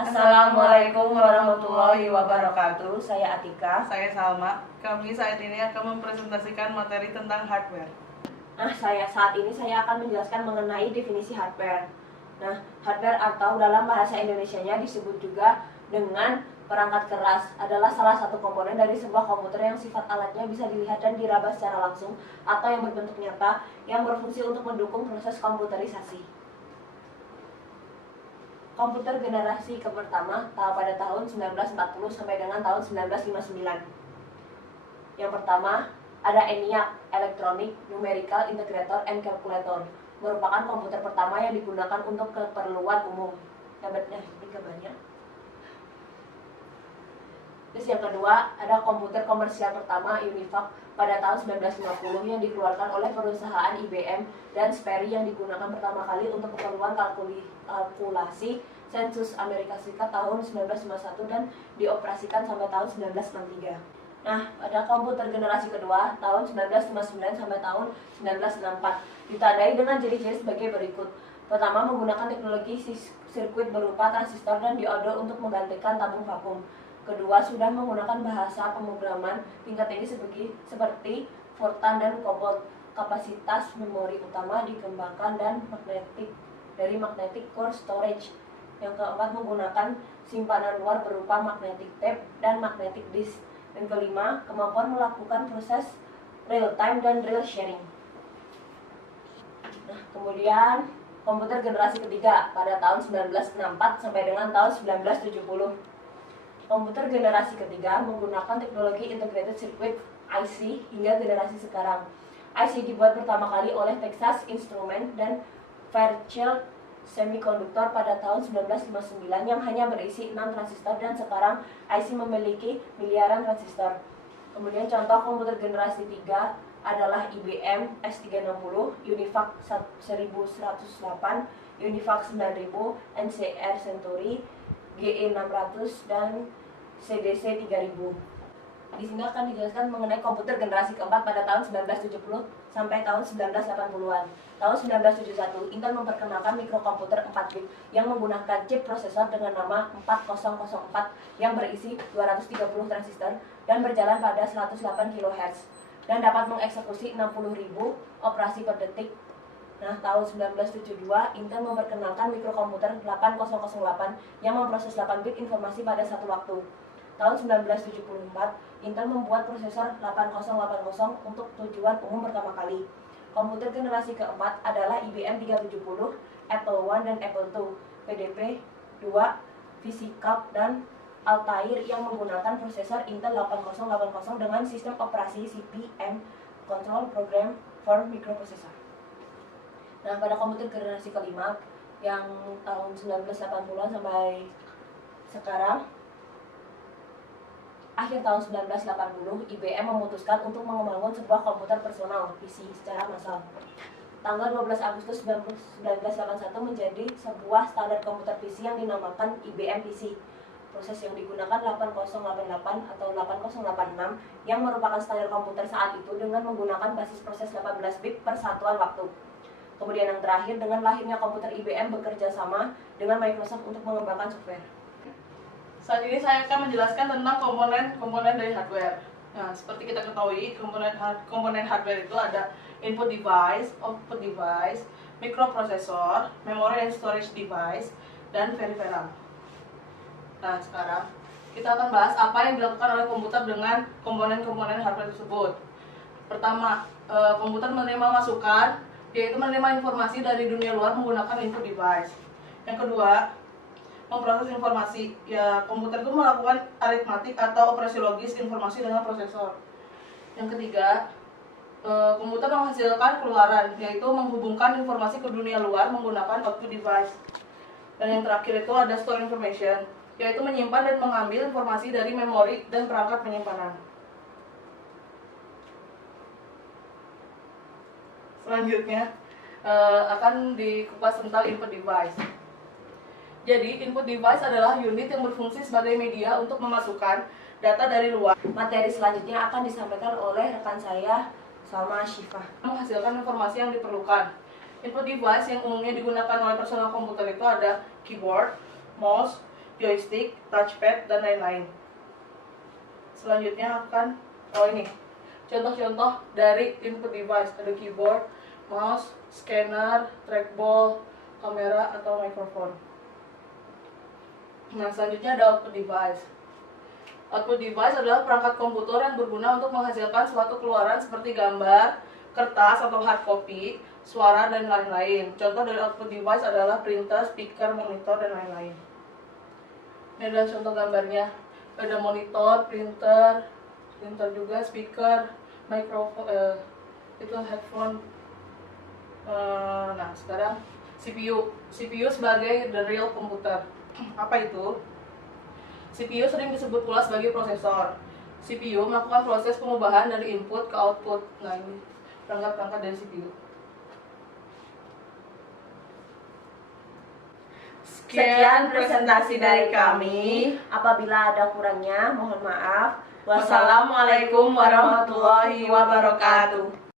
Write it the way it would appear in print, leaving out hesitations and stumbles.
Assalamualaikum warahmatullahi wabarakatuh. Saya Atika. Saya Salma. Kami saat ini akan mempresentasikan materi tentang hardware. Saya akan menjelaskan mengenai definisi hardware. Hardware atau dalam bahasa Indonesianya disebut juga dengan perangkat keras, adalah salah satu komponen dari sebuah komputer yang sifat alatnya bisa dilihat dan diraba secara langsung atau yang berbentuk nyata yang berfungsi untuk mendukung proses komputerisasi. Komputer generasi pertama pada tahun 1940 sampai dengan tahun 1959. Yang pertama ada ENIAC, Electronic Numerical Integrator and Calculator, merupakan komputer pertama yang digunakan untuk keperluan umum. Ini gambarnya. Terus yang kedua ada komputer komersial pertama UNIVAC pada tahun 1950 yang dikeluarkan oleh perusahaan IBM dan Sperry yang digunakan pertama kali untuk keperluan kalkulasi sensus Amerika Serikat tahun 1951 dan dioperasikan sampai tahun 1963. Pada komputer generasi kedua tahun 1959 sampai tahun 1964 ditandai dengan ciri-ciri sebagai berikut. Pertama, menggunakan teknologi sirkuit berupa transistor dan diode untuk menggantikan tabung vakum. Kedua, sudah menggunakan bahasa pemrograman tingkat tinggi seperti Fortran dan COBOL. Kapasitas memori utama dikembangkan dan magnetic core storage. Yang keempat, menggunakan simpanan luar berupa magnetic tape dan magnetic disk. Dan kelima, kemampuan melakukan proses real time dan real sharing. Kemudian komputer generasi ketiga pada tahun 1964 sampai dengan tahun 1970. Komputer generasi ketiga menggunakan teknologi integrated circuit IC hingga generasi sekarang. IC dibuat pertama kali oleh Texas Instruments dan Fairchild Semiconductor pada tahun 1959 yang hanya berisi 6 transistor, dan sekarang IC memiliki miliaran transistor. Kemudian contoh komputer generasi 3 adalah IBM S360, UNIVAC 1108, UNIVAC 9000, NCR Century, GE600, dan CDC 3000. Di sini akan dijelaskan mengenai komputer generasi keempat pada tahun 1970 sampai tahun 1980-an. Tahun 1971, Intel memperkenalkan mikrokomputer 4 bit yang menggunakan chip prosesor dengan nama 4004 yang berisi 230 transistor dan berjalan pada 108 kHz dan dapat mengeksekusi 60.000 operasi per detik. Tahun 1972, Intel memperkenalkan mikrokomputer 8008 yang memproses 8 bit informasi pada satu waktu. Tahun 1974, Intel membuat prosesor 8080 untuk tujuan umum pertama kali. Komputer generasi keempat adalah IBM 370, Apple I dan Apple II, PDP 2, VisiCalc, dan Altair yang menggunakan prosesor Intel 8080 dengan sistem operasi CPM, Control Program for Microprocessor. Pada komputer generasi kelima yang tahun 1980-an sampai sekarang, akhir tahun 1980, IBM memutuskan untuk membangun sebuah komputer personal PC secara massal. Tanggal 12 Agustus 1981 menjadi sebuah standar komputer PC yang dinamakan IBM PC. Proses yang digunakan 8088 atau 8086 yang merupakan standar komputer saat itu dengan menggunakan basis proses 18 bit per satuan waktu. Kemudian yang terakhir, dengan lahirnya komputer IBM bekerja sama dengan Microsoft untuk mengembangkan software. Saat ini saya akan menjelaskan tentang komponen dari hardware. Seperti kita ketahui, komponen hardware itu ada input device, output device, microprocessor, memory and storage device, dan peripheral. Sekarang kita akan bahas apa yang dilakukan oleh komputer dengan komponen-komponen hardware tersebut. Pertama, komputer menerima masukan, yaitu menerima informasi dari dunia luar menggunakan input device. Yang kedua, memproses informasi. Komputer itu melakukan aritmatik atau operasi logis informasi dengan prosesor. Yang ketiga, komputer menghasilkan keluaran, yaitu menghubungkan informasi ke dunia luar menggunakan output device. Dan yang terakhir itu ada store information, yaitu menyimpan dan mengambil informasi dari memori dan perangkat penyimpanan. Selanjutnya akan dikupas tentang input device. Jadi, input device adalah unit yang berfungsi sebagai media untuk memasukkan data dari luar. Materi selanjutnya akan disampaikan oleh rekan saya, Salma Syifa. Menghasilkan informasi yang diperlukan. Input device yang umumnya digunakan oleh personal komputer itu ada keyboard, mouse, joystick, touchpad, dan lain-lain. Selanjutnya akan, ini contoh-contoh dari input device. Ada keyboard, mouse, scanner, trackball, kamera, atau mikrofon. Nah, selanjutnya ada output device. Output device adalah perangkat komputer yang berguna untuk menghasilkan suatu keluaran seperti gambar, kertas atau hard copy, suara, dan lain-lain. Contoh dari output device adalah printer, speaker, monitor, dan lain-lain. Ini adalah contoh gambarnya. Ada monitor, printer juga, speaker, mikrofon, itu headphone. Nah, sekarang CPU sebagai the real computer. Apa itu? CPU sering disebut pula sebagai prosesor. CPU melakukan proses pengubahan dari input ke output. Nah, ini perangkat-perangkat dari CPU. Sekian presentasi dari kami. Apabila ada kurangnya, mohon maaf. Wassalamualaikum warahmatullahi wabarakatuh.